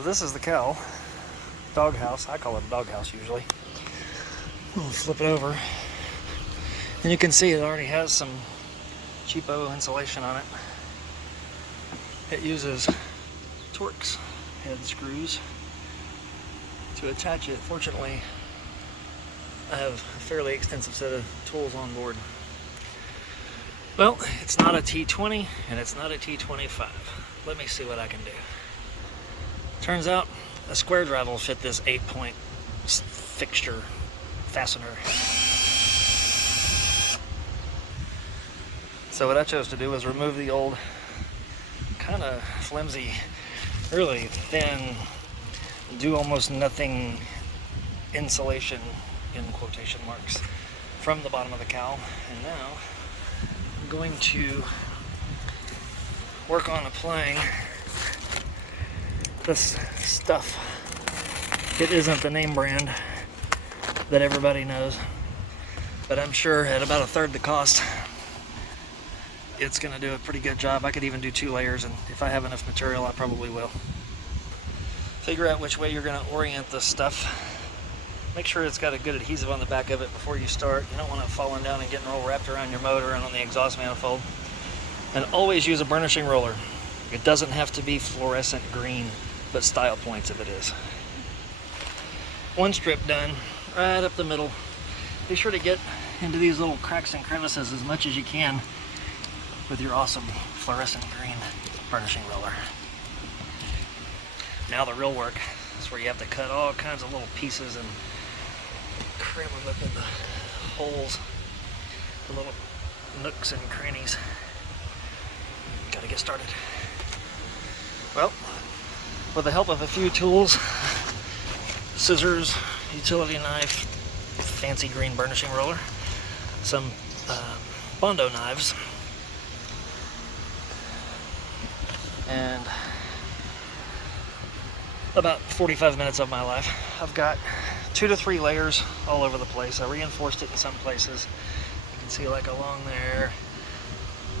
So this is the cowl, doghouse. I call it a doghouse usually. We'll flip it over, and you can see it already has some cheapo insulation on it. It uses Torx head screws to attach it. Fortunately, I have a fairly extensive set of tools on board. Well, it's not a T20 and it's not a T25. Let me see what I can do. Turns out a square drive will fit this 8-point fixture fastener. So what I chose to do was remove the old kind of flimsy, really thin, do almost nothing insulation in quotation marks from the bottom of the cowl. And now I'm going to work on applying this stuff. It isn't the name brand that everybody knows, but I'm sure at about a third the cost, it's going to do a pretty good job. I could even do 2 layers, and if I have enough material, I probably will. Figure out which way you're going to orient this stuff. Make sure it's got a good adhesive on the back of it before you start. You don't want it falling down and getting all wrapped around your motor and on the exhaust manifold. And always use a burnishing roller. It doesn't have to be fluorescent green, but style points if it is. 1 strip done, right up the middle. Be sure to get into these little cracks and crevices as much as you can with your awesome fluorescent green burnishing roller. Now the real work is where you have to cut all kinds of little pieces and cram them up in the holes, the little nooks and crannies. Gotta get started. Well, with the help of a few tools, scissors, utility knife, fancy green burnishing roller, some Bondo knives, and about 45 minutes of my life, I've got 2 to 3 layers all over the place. I reinforced it in some places. You can see like along there,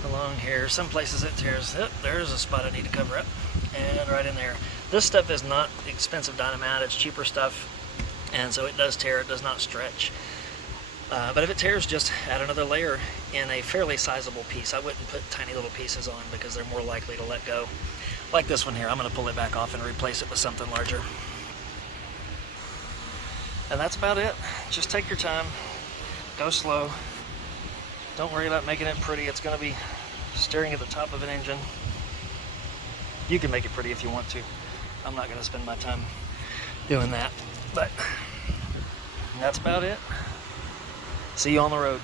along here. Some places it tears. Oh, there's a spot I need to cover up. And right in there. This stuff is not expensive Dynamat. It's cheaper stuff. And so it does tear. It does not stretch. But if it tears, just add another layer in a fairly sizable piece. I wouldn't put tiny little pieces on because they're more likely to let go. Like this one here, I'm going to pull it back off and replace it with something larger. And that's about it. Just take your time, go slow. Don't worry about making it pretty. It's going to be staring at the top of an engine. You can make it pretty if you want to. I'm not going to spend my time doing that. But that's about it. See you on the road.